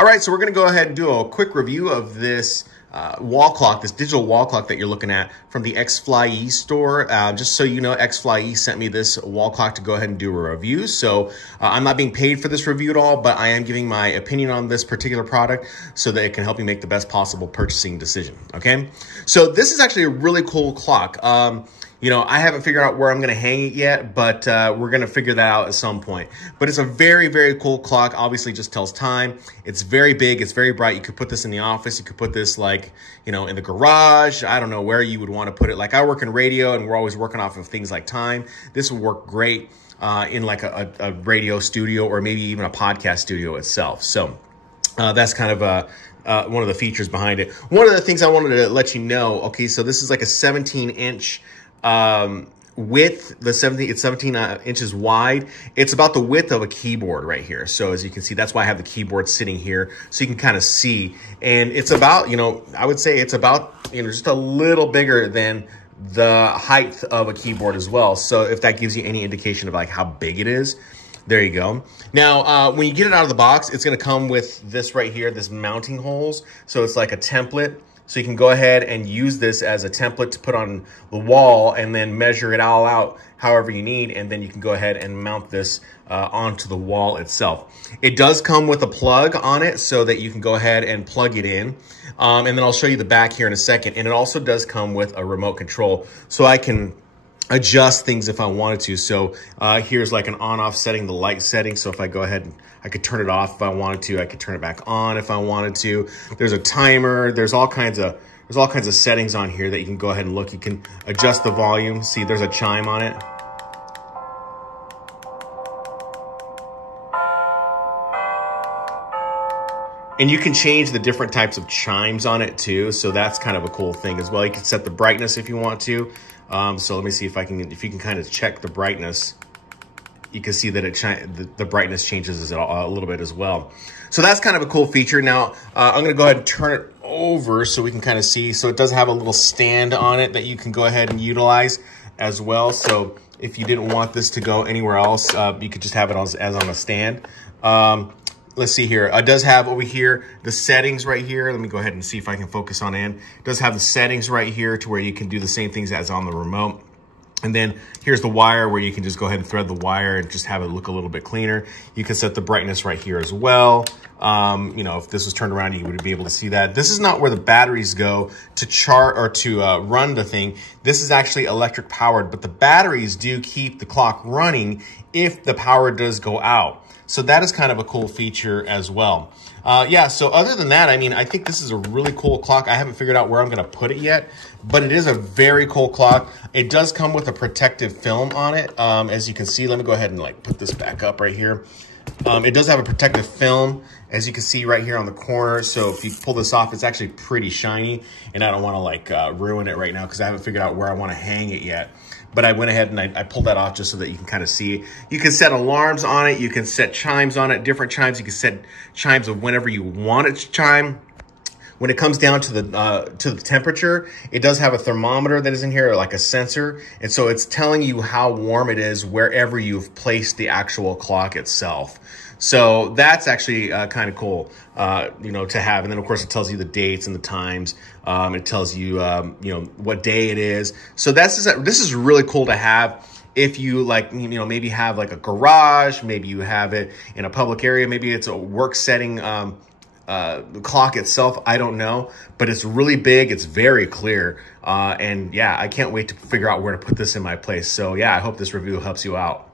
All right, so we're gonna go ahead and do a quick review of this wall clock, this digital wall clock that you're looking at from the XFlyE store. Just so you know, XFlyE sent me this wall clock to go ahead and do a review. So I'm not being paid for this review at all, but I am giving my opinion on this particular product so that it can help you make the best possible purchasing decision, okay? So this is actually a really cool clock. You know, I haven't figured out where I'm gonna hang it yet, but we're gonna figure that out at some point. But it's a very, very cool clock. Obviously just tells time. It's very big, it's very bright. You could put this in the office. You could put this like, you know, in the garage. I don't know where you would wanna put it. Like I work in radio and we're always working off of things like time. This would work great in like a radio studio or maybe even a podcast studio itself. So that's kind of one of the features behind it. One of the things I wanted to let you know, okay, so this is like a 17-inch width. It's 17 inches wide. It's about the width of a keyboard right here. So as you can see, that's why I have the keyboard sitting here so you can kind of see. And it's about, you know, I would say it's about, you know, just a little bigger than the height of a keyboard as well. So if that gives you any indication of like how big it is, there you go. Now, when you get it out of the box, it's going to come with this right here, this mounting holes. So it's like a template. So you can go ahead and use this as a template to put on the wall and then measure it all out however you need. And then you can go ahead and mount this onto the wall itself. It does come with a plug on it so that you can go ahead and plug it in. And then I'll show you the back here in a second. And it also does come with a remote control so I can adjust things if I wanted to. So here's like an on-off setting, the light setting. So if I go ahead and I could turn it off if I wanted to, I could turn it back on if I wanted to. There's a timer. There's all kinds of settings on here that you can go ahead and look. You can adjust the volume. See, there's a chime on it. And you can change the different types of chimes on it too. So that's kind of a cool thing as well. You can set the brightness if you want to. So let me see if you can kind of check the brightness. You can see that the brightness changes a little bit as well. So that's kind of a cool feature. Now, I'm gonna go ahead and turn it over so we can kind of see. So it does have a little stand on it that you can go ahead and utilize as well. So if you didn't want this to go anywhere else, you could just have it as on a stand. Let's see here. It does have over here the settings right here. Let me go ahead and see if I can focus on in. It does have the settings right here to where you can do the same things as on the remote. And then here's the wire where you can just go ahead and thread the wire and just have it look a little bit cleaner. You can set the brightness right here as well. You know, if this was turned around, you would be able to see that. This is not where the batteries go to chart or to run the thing. This is actually electric powered, but the batteries do keep the clock running if the power does go out. So that is kind of a cool feature as well. Yeah, so other than that, I mean, I think this is a really cool clock. I haven't figured out where I'm gonna put it yet, but it is a very cool clock. It does come with a protective film on it. As you can see, let me go ahead and like put this back up right here. It does have a protective film, as you can see right here on the corner. So if you pull this off, it's actually pretty shiny, and I don't wanna like ruin it right now because I haven't figured out where I wanna hang it yet. But I went ahead and I pulled that off just so that you can kind of see. You can set alarms on it. You can set chimes on it, different chimes. You can set chimes of whenever you want it to chime. When it comes down to the temperature, it does have a thermometer that is in here, like a sensor. And so it's telling you how warm it is wherever you've placed the actual clock itself. So that's actually kind of cool, you know, to have. And then of course it tells you the dates and the times. It tells you, you know, what day it is. So this is really cool to have. If you like, you know, maybe have like a garage, maybe you have it in a public area, maybe it's a work setting, the clock itself, I don't know, but it's really big. It's very clear. And yeah, I can't wait to figure out where to put this in my place. So yeah, I hope this review helps you out.